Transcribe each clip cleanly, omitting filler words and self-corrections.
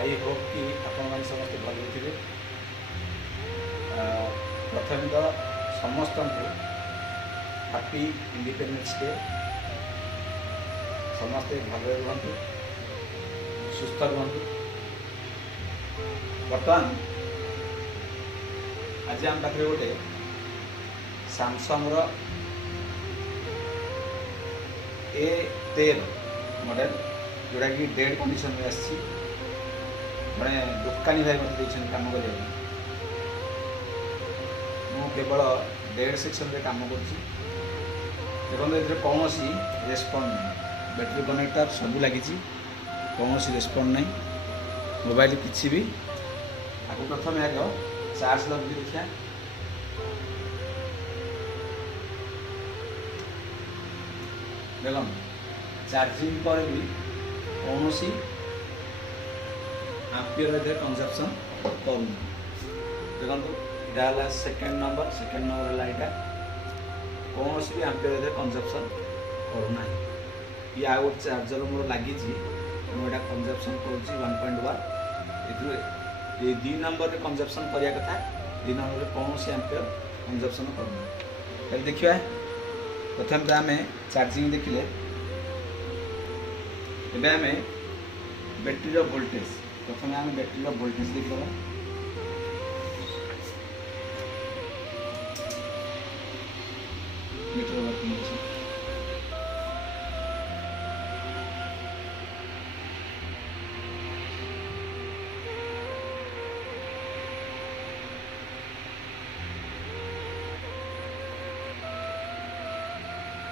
I hope कि आपण मैंने समस्त भल थे। प्रथम तो समस्त को हैप्पी इंडिपेंडेंस डे। समस्ते भल रुहतु, सुस्थ रुहतु। बर्तमान आज आम पाखे गोटे सैमसंग A13 मॉडल जोड़ा कि डेड कंडीशन में आसी जड़े दुकानी भाई मत कम कर केवल डेड सेक्शन में कम कर कौन रेस्पॉन्ड नहीं। बैटरी कनेक्टर सब लगी कौन रेस्पॉन्ड नहीं। मोबाइल किसी भी आपको प्रथम आग चार्ज लगे देखिए। देख चार्जिंग पर भी कौन आंपियर कंजप्शन करूँ। देखो यहाँ सेकेंड नंबर है यहाँ कौन भी आंपियर कंजप्शन करूना। ये आ गए चार्जर मोर लगी मुझे कंजप्शन कर 1.1 ये 2 नंबर कंजप्शन करने कथा। 2 नंबर कौन आंपियर कंजप्शन करूना। देखिए प्रथम तो आम चार्जिंग देखिले आम बैटेरी वोल्टेज प्रथम आम बैटेरी वोल्टेज देखा। मीटर वर्किंग अच्छे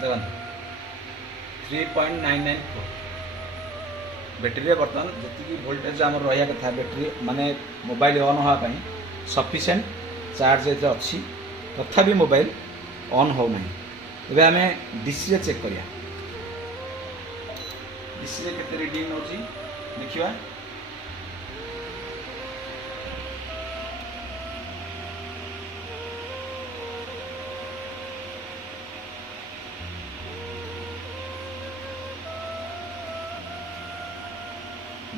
देखो 3.994 बैटेरी बर्तमान जी वोल्टेज आम रहा कथा। बैटेरी माने मोबाइल ऑन होगापी सफिशिएंट चार्ज अच्छी तथापि मोबाइल ऑन हो ना। तेज आम डीसी रे चेक करिया डीसी रे केते रीडिंग होची देखिबा।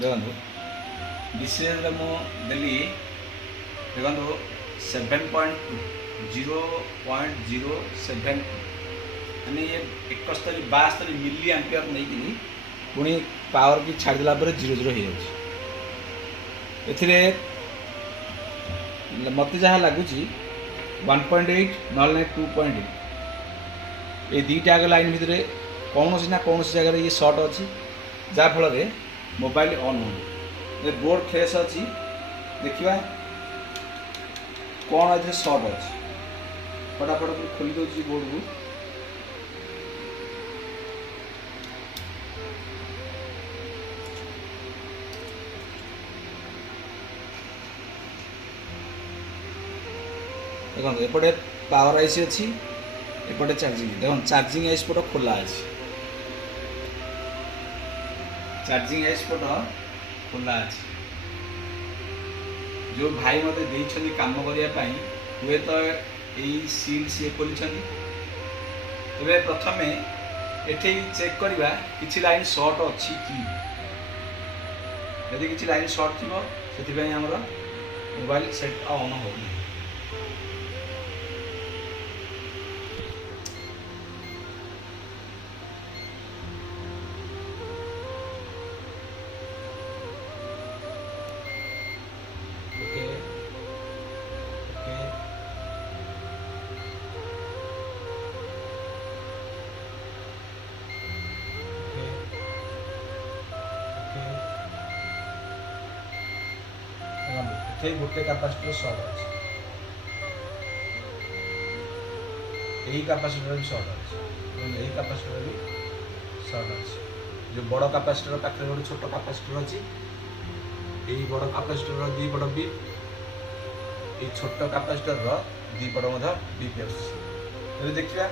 देखो डीसी रे मु देली देखो 7.0.07 यानी ये 71-72 मिली एम्पियर नहीं पुणी पावर की छाड़देला 0 हो जाए। मत जहाँ लगुच 1.8 ना 2.8 ये दीटा आग लाइन भितर कौन ना कौन जगह ये सर्ट अच्छी जहाँफल मोबाइल ऑन हो। बोर्ड फ्रेश अच्छी देखा कौन ए सर्ट अच्छी फटाफट खोली दूसरी बोर्ड को। देखो एपटे पावर आईसी अच्छी एपटे चार्जिंग देखो चार्जिंग आईस पट खोला अच्छी चार्जिंग आईस पट खोला अच्छी। जो भाई मत देते कम करने हुए तो यही सील सी खोली तेरे प्रथम ये चेक करवा कि लाइन सर्ट अच्छी कि यदि किसी लाइन सर्ट थी से मोबाइल सेट ऑन हो। गोटे कैपेसिटर सर्ट अच्छे यही कैपेसिटर भी सर्ट अच्छे यही कैपेसिटर भी सर्ट अच्छे। जो बड़ कैपेसिटर पाखे गोटे छोट कैपेसिटर अच्छी यही बड़ कैपेसिटर 2 पट बीप ये छोट कैपेसिटर 2 पट बीप अच्छे। देखा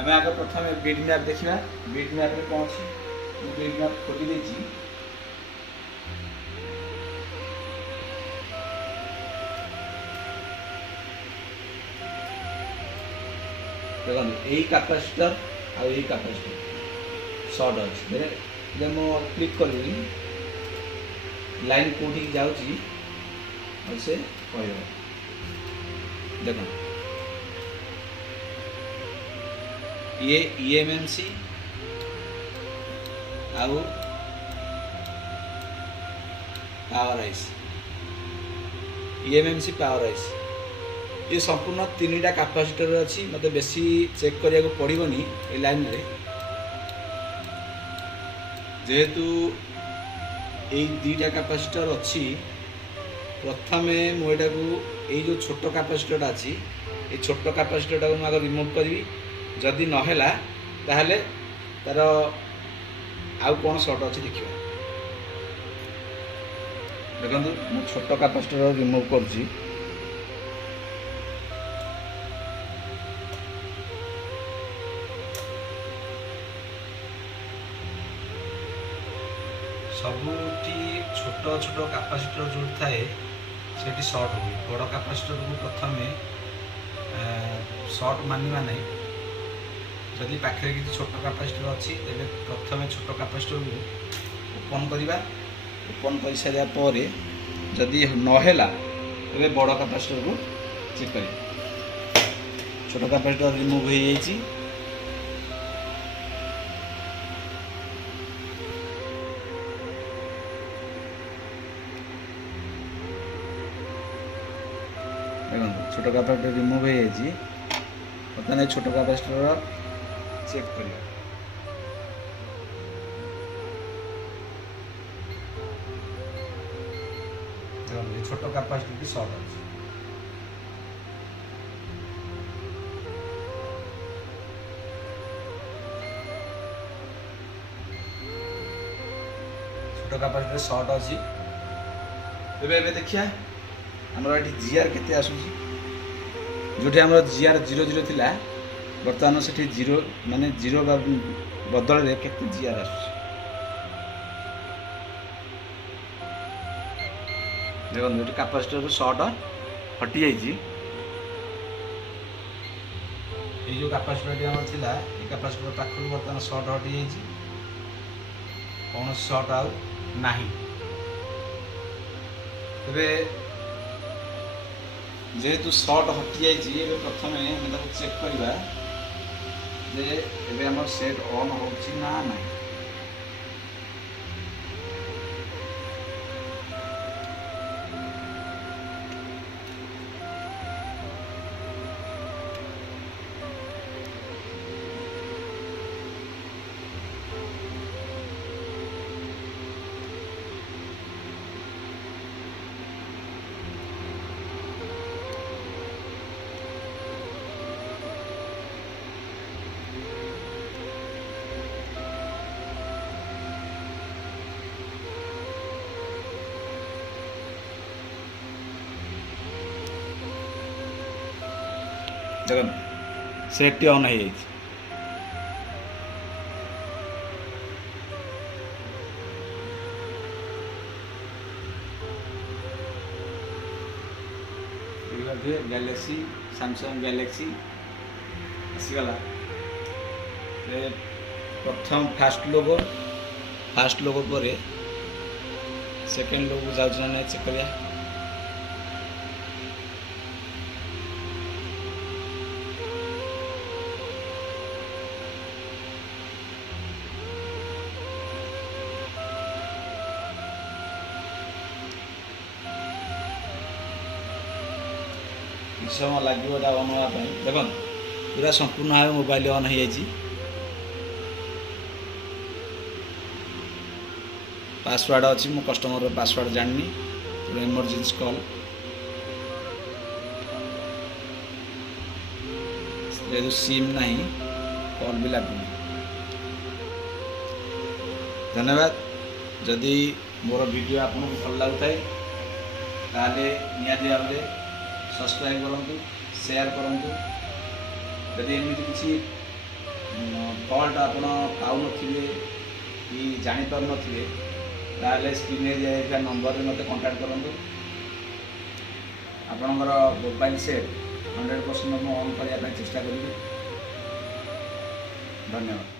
आम आगे प्रथम बीट मैप देखा बीट मैप कौन अच्छी बीट मैप खोली देखो यही कैपेसिटर आ यही कैपेसिटर सर्ट अच्छे। जब मुझे क्लिक करी लाइन कोठी जाउची से कहब देख ये EMMC आउ power ice EMMC power ice ये संपूर्ण 3टा कैपेसिटर अच्छी मत बेसी चेक करिया को पड़ोनी ए लाइन रे जेहेतु ये 2टा कैपेसिटर अच्छी प्रथमे मुझे ये जो छोट कैपेसिटर अच्छी ये छोट कैपेसिटर को आगे रिमूव करी जदि नहेला ताहले तार आउ कौन सर्ट अच्छी देखिए देखो मु छोट कैपेसिटर रिमूव करुँची सबुठी छोट छोट कैपेसिटर जो थाए से सर्ट हुए बड़ कैपेसिटर को प्रथम सर्ट मानवा नहीं जदि पाखे किसी छोट कैपेसिटर अच्छी तेरे प्रथम छोट कैपेसिटर को ओपन करवा ओपन कर सारापर जदि नहेला तेरे बड़ कैपेसिटर को चेक कर छोट कैपेसिटर रिमूव हो जाइए देखो छोट कैपेसिटर रिमूव हो जाइए बर्तमान छोट कैपेसिटर चेक करिए छोट कैपेसिटर की सर्ट अच्छी छोट कैपेसिटर सर्ट अच्छी एबे देखिया आमर ये जीआर केते आसुची जोठी आमर जीआर 00 थिला बर्तमान से 0 माने 0 बदल रे केते जीआर आसुची देखो ये कैपेसिटर सर्ट हटि जाइए ये जो कैपेसिटर आम थिला ये कैपेसिटर पाखु बर्तमान सर्ट हटि जाइए कौन सर्ट आउ नाही तेरे जेहेतु सर्ट हटि जाइए प्रथम आम चेक करवा जे आम सेट ऑन हो ना ना देखो सेट ऑन हो जाइए गैलेक्सी सैमसंग गैलेक्सी आसीगला प्रथम फास्ट लोगो पर सेकेंड लोगो जाऊँ ना चेक करिया समय लगे ऑन होगापी देख पूरा संपूर्ण भाव मोबाइल ऑन हो जाइए पासवर्ड अच्छी मो कस्टमर पासवर्ड जानी इमरजेंसी कॉल जेहतु सिम ना कॉल भी लगुनि धन्यवाद जदि मोर वीडियो आपको भल लगुए ताले निहाती भाव में सब्सक्राइब करूँ शेयर करूँ यदि एमती किसी फल्ट आप पाऊन कि जापर ना स्क्रीन दिया नंबर मत कांटेक्ट करूँ आपणकर मोबाइल सेट 100% ऑन करने चेष्टा करी धन्यवाद।